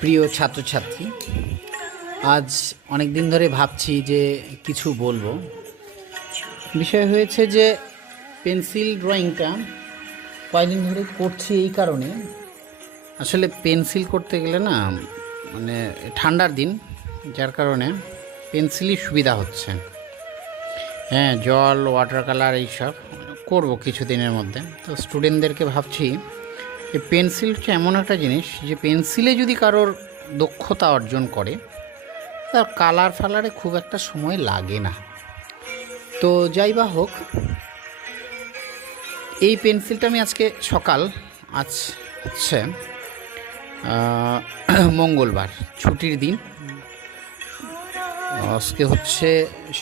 প্রিয় ছাত্রছাত্রী, আজ অনেক দিন ধরে ভাবছি যে কিছু বলবো। বিষয় হয়েছে যে পেন্সিল ড্রয়িংটা কয়েকদিন ধরে করছি এই কারণে, আসলে পেন্সিল করতে গেলে না মানে ঠান্ডার দিন, যার কারণে পেন্সিলই সুবিধা হচ্ছে। হ্যাঁ, জল, ওয়াটার কালার এইসব করবো কিছুদিনের মধ্যে। তো স্টুডেন্টদেরকে ভাবছি যে পেন্সিল হচ্ছে এমন একটা জিনিস যে পেন্সিলে যদি কারোর দক্ষতা অর্জন করে তার কালার ফালারে খুব একটা সময় লাগে না। তো যাই বা হোক, এই পেন্সিলটা আমি আজ হচ্ছে মঙ্গলবার, ছুটির দিন। আজকে হচ্ছে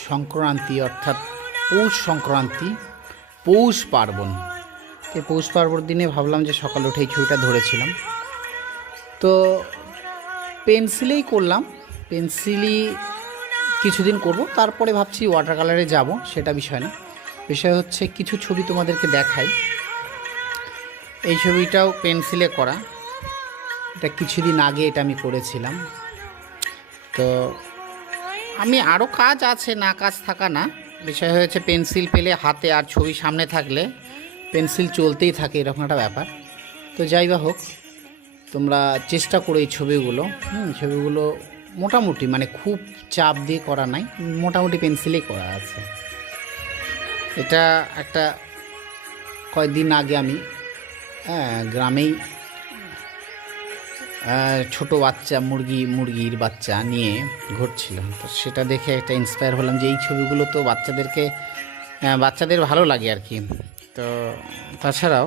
সংক্রান্তি, অর্থাৎ পৌষ সংক্রান্তি, পৌষ পার্বণ। এই পৌষ পার্বণ দিনে ভাবলাম যে সকালে উঠে এই ছবিটা ধরেছিলাম, তো পেন্সিলেই করলাম। পেন্সিলই কিছুদিন করব, তারপরে ভাবছি ওয়াটার কালারে যাব, সেটা বিষয় না। বিষয় হচ্ছে কিছু ছবি তোমাদেরকে দেখাই। এই ছবিটাও পেন্সিলে করা, এটা কিছুদিন আগে এটা আমি করেছিলাম। তো আমি আরও কাজ আছে, না কাজ থাকা না। বিষয় হয়েছে পেন্সিল পেলে হাতে আর ছবি সামনে থাকলে পেন্সিল চলতেই থাকে, এরকম একটা ব্যাপার। তো যাই বা হোক, তোমরা চেষ্টা করো এই ছবিগুলো। ছবিগুলো মোটামুটি, মানে খুব চাপ দিয়ে করা নাই, মোটামুটি পেন্সিলেই করা আছে। এটা একটা কয়েকদিন আগে আমি গ্রামেই ছোট বাচ্চা মুরগির বাচ্চা নিয়ে ঘুরছিলাম, তো সেটা দেখে একটা ইন্সপায়ার হলাম যে এই ছবিগুলো তো বাচ্চাদের ভালো লাগে আর কি। তো তাছাড়াও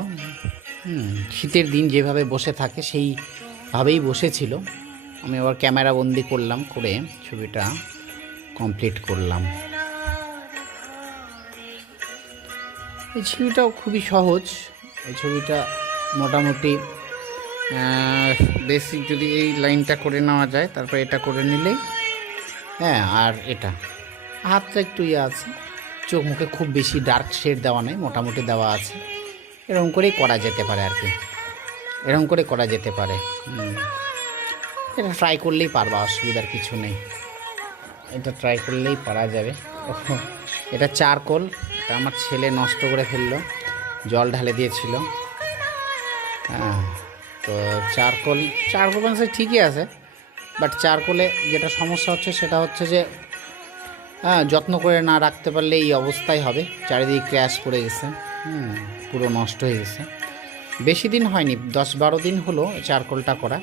শীতের দিন যেভাবে বসে থাকে সেইভাবেই বসেছিল। আমি আবার ক্যামেরা বন্দি করলাম, করে ছবিটা কমপ্লিট করলাম। এই ছবিটাও খুবই সহজ। এই ছবিটা মোটামুটি বেসিক যদি এই লাইনটা করে নেওয়া যায়, তারপর এটা করে নিলেই, হ্যাঁ। আর এটা হাতটা একটু আছে, চোখ মুখে খুব বেশি ডার্ক শেড দেওয়া নেই, মোটামুটি দেওয়া আছে। এরকম করেই করা যেতে পারে আর কি, এরকম করে করা যেতে পারে। এটা ট্রাই করলেই পারবা, অসুবিধার কিছু নেই। এটা ট্রাই করলেই পারা যাবে। এটা চারকোল, এটা আমার ছেলে নষ্ট করে ফেললো, জল ঢালে দিয়েছিল। হ্যাঁ, তো চারকোল পেন্সিল ঠিকই আছে, বাট চারকোলে যেটা সমস্যা হচ্ছে সেটা হচ্ছে যে যত্ন করে না রাখতে পারলে এই অবস্থাই হবে। চারিদিকে ক্র্যাশ পড়ে গেছে, পুরো নষ্ট হয়ে গেছে। বেশি দিন হয়নি, 10-12 দিন হলো চারকোলটা করা।